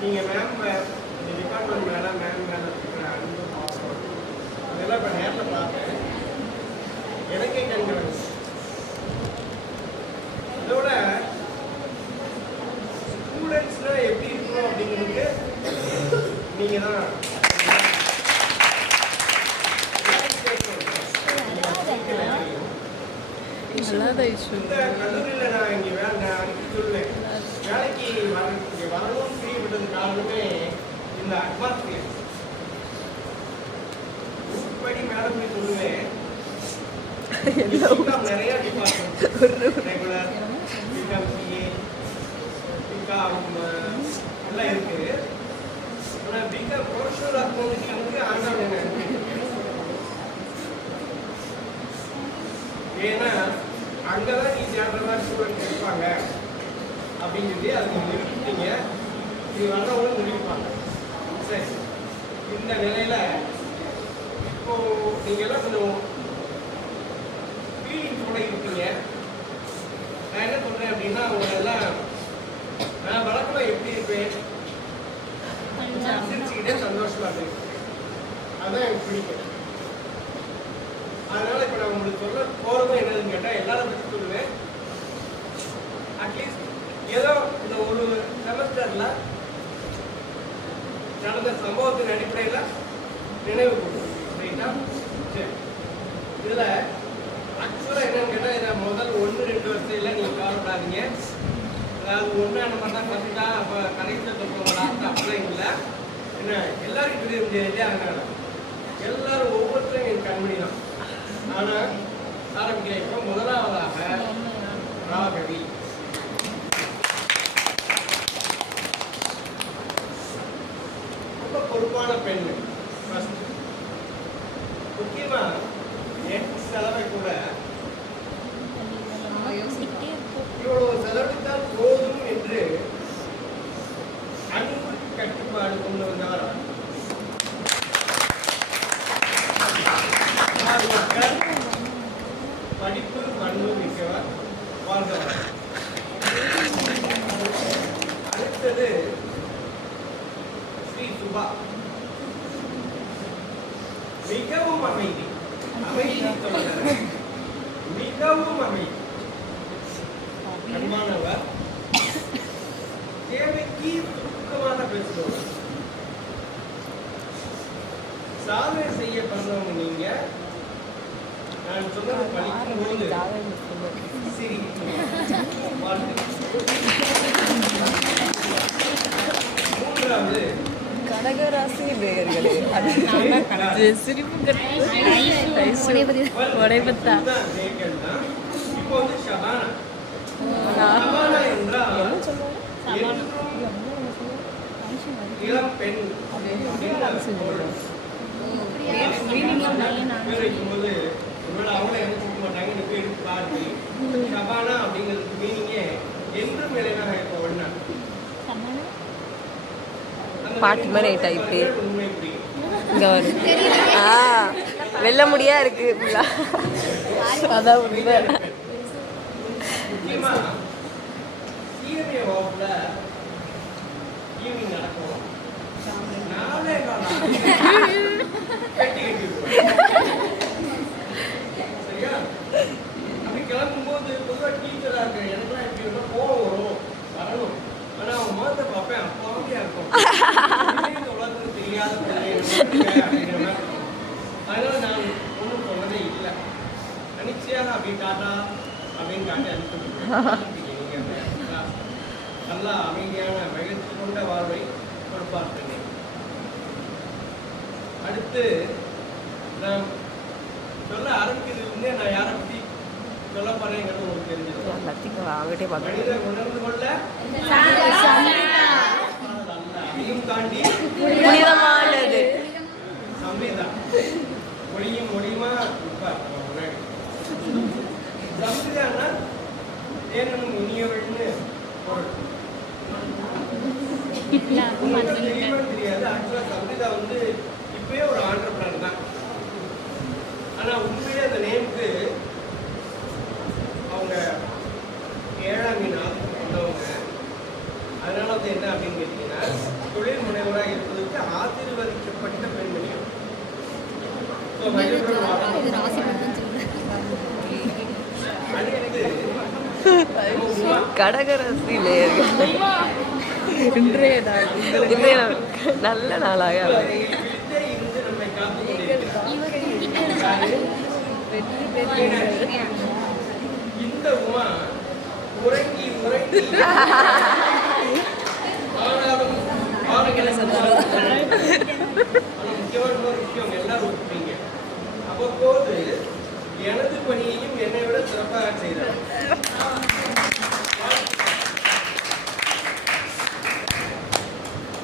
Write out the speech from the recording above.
நீங்கள் மேம் இந்த டிபார்ட்மெண்ட் மேலே மேம் மேலே இருக்கிற அன்பு பாசம் அதெல்லாம் இப்போ நேரில் பார்த்தேன். எனக்கே கண்கிறது. அதோட ஸ்டூடெண்ட்ஸ்னால் எப்படி இருக்கணும் அப்படிங்கிறதுக்கு நீங்கள் தான் இந்த கல்லூரியில் நான் இங்கே நான் சொல்லுவேன் வேலைக்கு வரணும்னு பிரியப்பட்டது காரணமே இந்த அட்மாஸ்பியர். படி மேடம் போய் சொல்லுவேன் நிறைய department regular BCom CA BCom எல்லாம் இருக்குது. ஆனால் பிகாம் ப்ரொஃபஷனல் அக்கௌண்ட்ஸ் வந்து ஆண்டாங்க. ஏன்னா அங்கே தான் நீ சேர்றதா ஸ்டூடெண்ட் இருப்பாங்க அப்படின்னு சொல்லி அதுக்கு நிறுத்திட்டீங்க. இது வர்றவங்களும் முடிப்பாங்க. சரி, இந்த நிலையில் இப்போது நீங்கள் எல்லாம் கொஞ்சம் ஃபீலிங்ஸோட இருப்பீங்க. நான் என்ன சொல்கிறேன் அப்படின்னா அவங்க எல்லாம் நான் வழக்கமாக எப்படி இருப்பேன் சிரிச்சுக்கிட்டே சந்தோஷமாக இருப்பேன். அதுதான் எனக்கு பிடிக்கும். அதனால் இப்போ நான் உங்களுக்கு சொல்ல போகிறதும் என்னதுன்னு கேட்டால் எல்லாரும் பற்றி சொல்லுவேன். அட்லீஸ்ட் ஏதோ இந்த ஒரு செமஸ்டரில் நடந்த சம்பவத்தின் அடிப்படையில் நினைவு கொடுக்கும். ரைட்டா? சரி, இதில் ஆக்சுவலாக என்னன்னு கேட்டால் இதை முதல் 1-2 வருஷத்தில் நீங்கள் கவலைப்படாதீங்க. அதாவது ஒன்றா நம்ம தான் ஃபஸ்ட்டா அப்போ கடைசியில் சொல்லுவோம் லாஸ்ட்டாக அப்படிலாம் இல்லை. என்ன எல்லாரும் தெரிய முடியாது இல்லையா? அதனால எல்லாரும் ஒவ்வொருத்தரும் என் கண்மணி தான். ஆனால் ஆரம்பிக்கிறேன். இப்போ முதலாவதாக ராகவி. ரொம்ப பொறுப்பான பெண்ணு. ஃபர்ஸ்ட் முக்கியமாக எக்ஸ் செலவை கூட இவ்வளவு செலவழித்தால் போதும் என்று அன்பு கட்டுப்பாடு கொண்டு வந்தவர். படிப்பு பண்பு மிக்கவர் வாழ்ந்தவர். அடுத்தது ஸ்ரீ சுபா. மிகவும் அமைதி. அமைதி மிகவும் அமைதி. அன்பானவர். தேவைக்கு சுருக்கமாக பேசுபவர். சாதனை செய்ய பிறந்தவங்க நீங்க. நான் சொன்னது படிக்கும் போது சரி மூன்றாவது கடகராசி நேயர்களே, சிரிப்பு உடைபத்தா. இப்போ வந்து ஷபானா. ஷபானா என்றால் இளம் பெண் பேர் வைக்கும்போது ஒருவேளை அவங்கள என்ன சொல்ல மாட்டாங்க. இந்த பேர் பார்த்து ஷபானா அப்படிங்கிறதுக்கு மீனிங்கே என்றும் நிலையாக இருக்க ஒண்ணா பாட்டி மாதிரி ஆயிட்டா இப்படி இங்க வரும். வெல்ல முடியா இருக்கு. அதான் உண்மை. முக்கியமா சீனிய வகுப்புல ஈவினிங் நடக்கும். நாளே கட்டி சரியா? அப்படி கிளம்பும்போது பொதுவாக டீச்சரா இருக்கு. எனக்குலாம் எப்படி இருந்தால் கோவம் வரும் வரணும். ஆனா அவன் முகத்தை பார்ப்பேன். அப்பாவியா இருக்கும். இந்த உலகத்துக்கு தெரியாத அப்படிங்கிற மாதிரி. அதனால நான் ஒன்றும் சொன்னதே இல்லை. தனிச்சையாக அப்படி டாட்டா அப்படின்னு காட்டி அனுப்பிட்டு நல்லா அமைதியான மகிழ்ச்சி கொண்ட வாழ்வை கொடுப்பார்த்தேன். அடுத்து நான் சொல்ல ஆரம்பிக்கிறதுலேருந்தே நான் யாரை பற்றி சொல்ல போறேங்கிறது உங்களுக்கு தெரிஞ்சிடும். மனிதர் உணர்ந்து கொள்ள அதையும் தாண்டி புனிதமானது சம்விதான். ஒளியும் ஒளியுமா இருப்பார். சம்விதானா தேனும் இனியவள்னு பொருள். தெரியாது. ஆக்சுவலா சம்விதா வந்து இப்பயே ஒரு ஆண்டர்பிரனர் தான். ஆனா உண்மையே அந்த நேமுக்கு அவங்க 7ஆம் நாள் கொண்டவங்க. அதனால வந்து என்ன அப்படின்னு கேட்டீங்கன்னா உங்க மகிழ்வுடன் வாழணும். இது ராசி மட்டும் அடுத்து நம்ம உமா. கடகராசியிலே இன்றைய நாள் இன்றைய நாள் நல்ல நாளாக அமையும். விழித்தே இருந்து நம்மை காத்துக் கொண்டிருக்கிறார். இந்த உமா உறங்கி உறங்கி ஆனாலும் ஆரோக்கியம் முக்கியமான ஒரு விஷயம் எல்லாரும் ஒத்துப்பீங்க. அவ்வப்போது எனது பணியையும் என்னை விட சிறப்பாக செய்கிறார்.